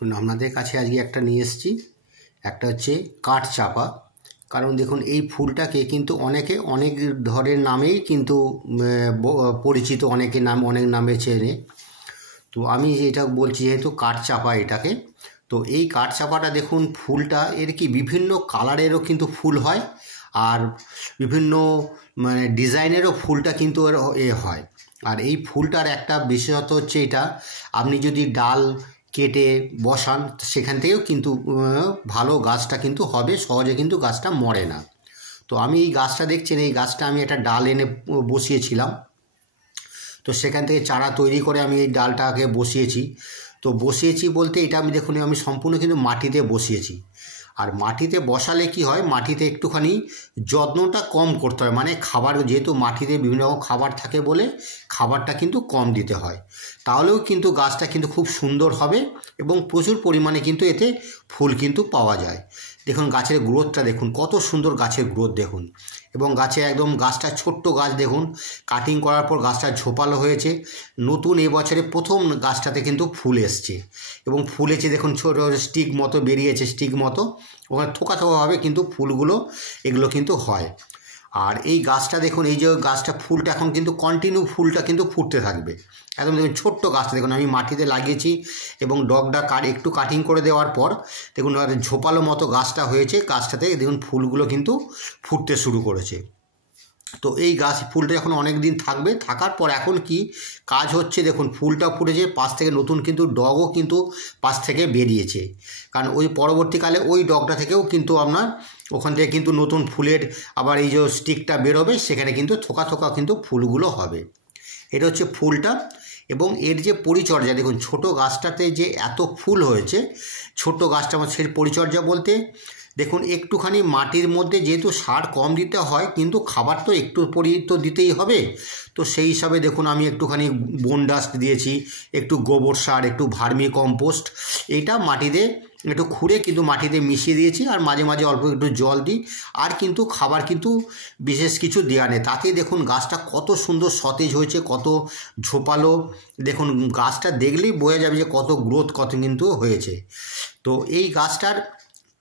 আপনাদের কাছে আজকে একটা নিয়ে এসেছি, একটা হচ্ছে কাঠচাপা। কারণ দেখুন এই ফুলটাকে কিন্তু অনেকে অনেক ধরনের নামেই কিন্তু পরিচিত, অনেক নামে চেনে। তো আমি এটা বলছি যেহেতু কাঠচাপা এটাকে, তো এই কাঠচাপাটা দেখুন ফুলটা এর কি বিভিন্ন কালারেরও কিন্তু ফুল হয়, আর বিভিন্ন ডিজাইনেরও ফুলটা কিন্তু এর হয়। আর এই ফুলটার একটা বিশেষত হচ্ছে এটা, আপনি যদি ডাল কেটে বসান সেখান থেকেও কিন্তু ভালো গাছটা কিন্তু হবে, সহজে কিন্তু গাছটা মরে না। তো আমি এই গাছটা দেখছেন, এই গাছটা আমি একটা ডাল এনে বসিয়েছিলাম। তো সেখান থেকে চারা তৈরি করে আমি এই ডালটাকে বসিয়েছি। তো বসিয়েছি বলতে এটা আমি দেখুন আমি সম্পূর্ণ কিন্তু মাটিতে বসিয়েছি। আর মাটিতে বসালে কি হয়, মাটিতে একটুখানি যত্নটা কম করতে হয়, মানে খাবার, যেহেতু মাটিতে বিভিন্ন রকম খাবার থাকে বলে খাবারটা কিন্তু কম দিতে হয়। তাহলেও কিন্তু গাছটা কিন্তু খুব সুন্দর হবে এবং প্রচুর পরিমাণে কিন্তু এতে ফুল কিন্তু পাওয়া যায়। দেখুন গাছের গ্রোথটা দেখুন, কত সুন্দর গাছের গ্রোথ দেখুন। এবং গাছে একদম গাছটা ছোট্ট গাছ দেখুন, কাটিং করার পর গাছটা ঝোপালো হয়েছে। নতুন এবছরে প্রথম গাছটাতে কিন্তু ফুল এসছে এবং ফুলেছে দেখুন, ছোটো স্টিক মতো বেরিয়েছে, স্টিক মতো ওখানে থোকা থোকাভাবে কিন্তু ফুলগুলো এগুলো কিন্তু হয়। আর এই গাছটা দেখুন, এই যে গাছটা ফুলটা এখন কিন্তু কন্টিনিউ ফুলটা কিন্তু ফুটতে থাকবে। একদম দেখুন ছোট্ট গাছটা দেখুন আমি মাটিতে লাগিয়েছি এবং ডগটা একটু কাটিং করে দেওয়ার পর দেখুন ঝোপালো মতো গাছটা হয়েছে। গাছটাতে দেখুন ফুলগুলো কিন্তু ফুটতে শুরু করেছে। তো এই গাছ ফুলটা এখন অনেক দিন থাকবে, থাকার পর এখন কি কাজ হচ্ছে দেখুন, ফুলটা ফুটেছে, পাশ থেকে নতুন কিন্তু ডগও কিন্তু পাশ থেকে বেরিয়েছে। কারণ ওই পরবর্তীকালে ওই ডগটা থেকেও কিন্তু আপনার ওখান থেকে কিন্তু নতুন ফুলের আবার এই যে স্টিকটা বেরোবে, সেখানে কিন্তু থোকা থোকা কিন্তু ফুলগুলো হবে। এটা হচ্ছে ফুলটা। এবং এর যে পরিচর্যা দেখুন, ছোট গাছটাতে যে এত ফুল হয়েছে, ছোট গাছটা সেই পরিচর্যা বলতে দেখুন একটুখানি মাটির মধ্যে যেহেতু সার কম দিতে হয়, কিন্তু খাবার তো একটু তো দিতেই হবে। তো সেই হিসাবে দেখুন আমি একটুখানি বনডাস্ট দিয়েছি, একটু গোবর সার, একটু ভার্মি কম্পোস্ট, এইটা মাটিতে একটু খুঁড়ে কিন্তু মাটিতে মিশিয়ে দিয়েছি। আর মাঝে মাঝে অল্প একটু জল দিই। আর কিন্তু খাবার কিন্তু বিশেষ কিছু দেওয়া নেই। তাতেই দেখুন গাছটা কত সুন্দর সতেজ হয়েছে, কত ঝোপালো। দেখুন গাছটা দেখলেই বোঝা যাবে যে কত গ্রোথ কত কিন্তু হয়েছে। তো এই গাছটার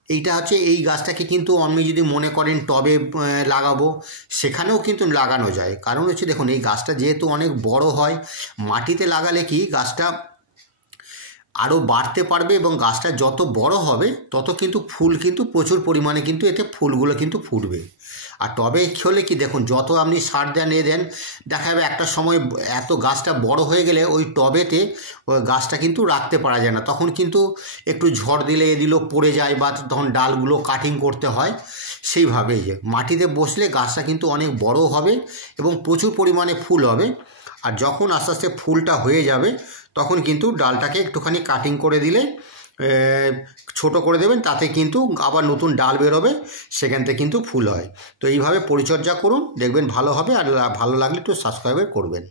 এইটা হচ্ছে, এই গাছটাকে কিন্তু আপনি যদি মনে করেন টবে লাগাবো, সেখানেও কিন্তু লাগানো যায়। কারণ হচ্ছে দেখুন এই গাছটা যেহেতু অনেক বড় হয়, মাটিতে লাগালে কি গাছটা আরও বাড়তে পারবে এবং গাছটা যত বড় হবে তত কিন্তু ফুল কিন্তু প্রচুর পরিমাণে কিন্তু এতে ফুলগুলো কিন্তু ফুটবে। আর টবে হলে কি দেখুন, যত আপনি সার দেন দেন, দেখা যাবে একটা সময় এত গাছটা বড় হয়ে গেলে ওই টবেতে ওই গাছটা কিন্তু রাখতে পারা যায় না। তখন কিন্তু একটু ঝড় দিলে পড়ে যায়, বা তখন ডালগুলো কাটিং করতে হয়। সেইভাবেই যে মাটিতে বসলে গাছটা কিন্তু অনেক বড় হবে এবং প্রচুর পরিমাণে ফুল হবে। আর যখন আস্তে আস্তে ফুলটা হয়ে যাবে তখন কিন্তু ডালটাকে একটুখানি কাটিং করে দিলে, ছোট করে দেবেন, তাতে কিন্তু আবার নতুন ডাল বেরোবে, সেখান থেকে কিন্তু ফুল হয়। তো এইভাবে পরিচর্যা করুন, দেখবেন ভালো হবে। আর ভালো লাগলে একটু সাবস্ক্রাইব করবেন।